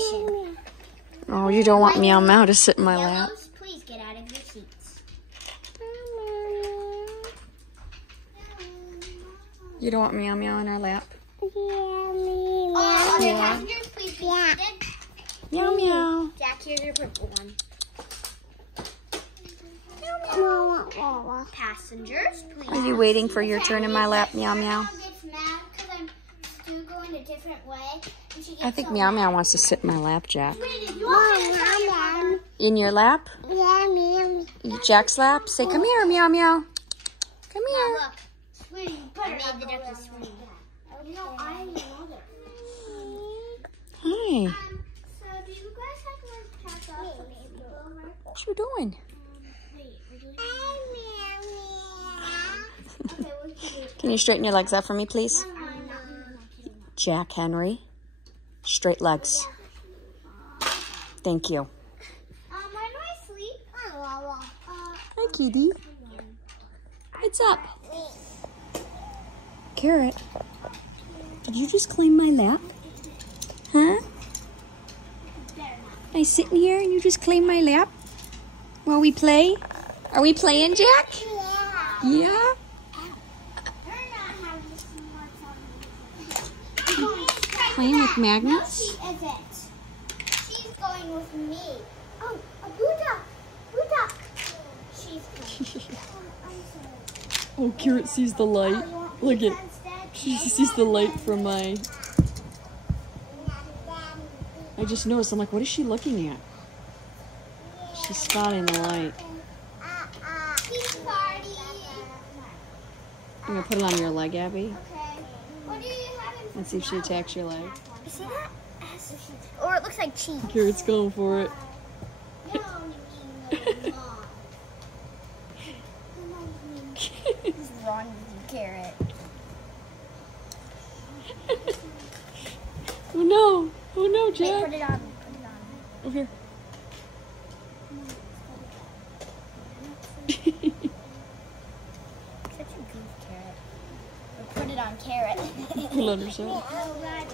Situation. Oh, you don't want Meow Meow to sit in my lap. Yellows, please get out of your seats. You don't want Meow Meow in our lap? Oh, other passengers, please be seated. Meow Meow. Jack, here's your purple one. Passengers, please. Are you waiting for your turn in my lap, Meow Meow? Gets mad because I'm still going a different way. And she gets I think so Meow Meow mad. wants to sit in my lap, Jack. Sweetie, do you want me to tell your mother? In your lap? Jack's lap? Say, come here, Meow Meow. Come Now here. look, sweetie, I made the ducky swing. You know, I'm your mother. Hi. So do you guys have to like pack up some sleepover? What you doing? Wait, we're doing Okay, we'll do it. Can you straighten your legs out for me, please? Jack Henry. Straight legs. Thank you. Where do I sleep? Hi, kitty. What's up? Carrot. Did you just clean my lap? Huh? I sitting here and you just clean my lap while we play? Are we playing, Jack? Yeah? Playing with magnets? She isn't. She's going with me. Oh, a blue duck. Blue duck. She's going. Oh, Carrot sees the light. Look at, she sees the light from my... I just noticed, I'm like, what is she looking at? She's spotting the light. I'm gonna put it on your leg, Abby. Okay. What do you have in Let's see if she attacks your leg. See that? Or it looks like cheese. Carrot's going for it. No, What's wrong with you, Carrot? Oh no! Oh no, Wait, Jack! put it on. Put it on. Over here. Such a goof, Carrot. Or put it on Carrot. Pull on herself. Oh, God.